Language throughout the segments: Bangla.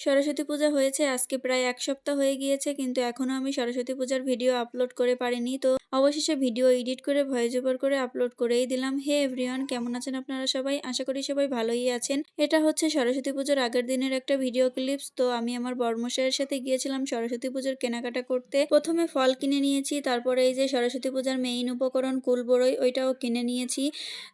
সরস্বতী পূজা হয়েছে, আজকে প্রায় এক সপ্তাহ হয়ে গিয়েছে, কিন্তু এখনও আমি সরস্বতী পূজার ভিডিও আপলোড করে পারিনি, তো অবশেষে ভিডিও এডিট করে, ভয়েস ওভার করে আপলোড করেই দিলাম। হে এভরিওয়ান, কেমন আছেন আপনারা সবাই? আশা করি সবাই ভালোই আছেন। এটা হচ্ছে সরস্বতী পুজোর আগের দিনের একটা ভিডিও ক্লিপস তো আমি আমার বর্মশাইয়ের সাথে গিয়েছিলাম সরস্বতী পুজোর কেনাকাটা করতে। প্রথমে ফল কিনে নিয়েছি, তারপরে এই যে সরস্বতী পূজার মেইন উপকরণ কুল বড়ই ওইটাও কিনে নিয়েছি।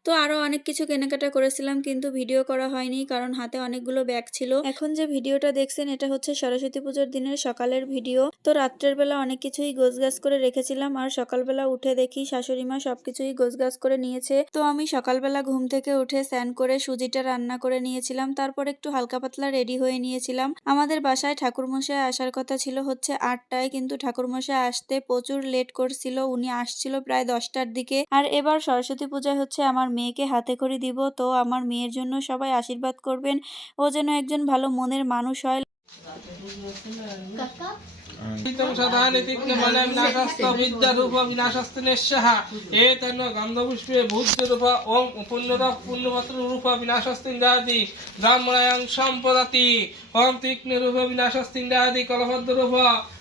তো আরও অনেক কিছু কেনাকাটা করেছিলাম, কিন্তু ভিডিও করা হয়নি, কারণ হাতে অনেকগুলো ব্যাগ ছিল। এখন যে ভিডিওটা দেখছেন, এটা হচ্ছে সরস্বতী পুজোর দিনের সকালের ভিডিও তো রাত্রের বেলা অনেক কিছুই গোছগাছ করে রেখেছিলাম, আর সকালবেলা উঠে দেখি শাশুড়ি মা সবকিছুই গোছগাছ করে নিয়েছে। তো আমি সকালবেলা ঘুম থেকে উঠে স্নান করে সুজিটা রান্না করে নিয়েছিলাম। তারপর একটু হালকা পাতলা রেডি হয়ে নিয়েছিলাম। আমাদের বাসায় ঠাকুরমশাই আসার কথা ছিল হচ্ছে আটটায়, কিন্তু ঠাকুরমশাই আসতে প্রচুর লেট করছিল। উনি আসছিল প্রায় দশটার দিকে। আর এবার সরস্বতী পূজায় হচ্ছে আমার মেয়েকে হাতে করে দিব। তো আমার মেয়ের জন্য সবাই আশীর্বাদ করবেন। ও যেন একজন ভালো মনের মানুষ হয়। ीतं গন্ধপুষ্পে ভূতরূপা ওম পুণ্যতা পুণ্যপাত্র রূপা বিনাশাস্তিং দাদি ব্রাহ্মণায়াং সম্পদাতি। ওম রূপ বিনাশাস্তিং দাদি কলভদ্র রূপ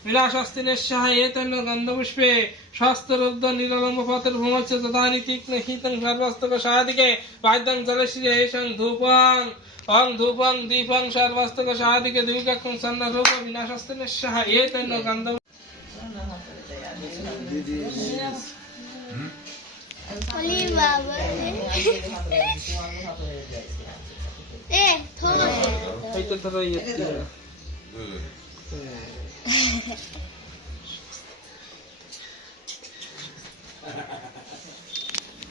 বিনাশাস্তিনের সাহা এ তন্ন গন্ধপুষ্পে শাস্ত্রোদ্ধ নিরলম্বপথের ভূমচ্ছে যথানি তীক্ষ্ণ হিতং সর্বস্তব সাদিকে বাদ্যং জলশ্রিয়েষং ধূপং। অং ধূপং দীপং সর্বস্তব সাদিকে দুর্গাক্ষং সন্ন রূপ বিনাশস্তেন সাহ এ তৈন্য গন্ধ। এ থোড়া এই তো থোড়া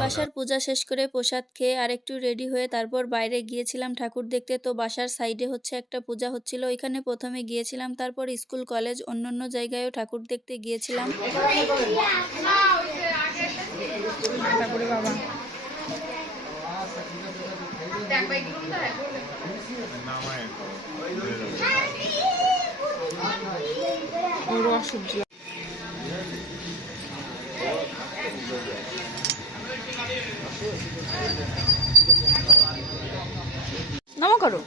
বাসার পূজা শেষ করে প্রসাদ খেয়ে আর একটু রেডি হয়ে তারপর বাইরে গিয়েছিলাম ঠাকুর দেখতে। তো বাসার সাইডে হচ্ছে একটা পূজা হচ্ছিল। ওইখানে প্রথমে গিয়েছিলাম তারপর স্কুল কলেজ অন্য অন্য জায়গায়ও ঠাকুর দেখতে গিয়েছিলাম। নমো করো।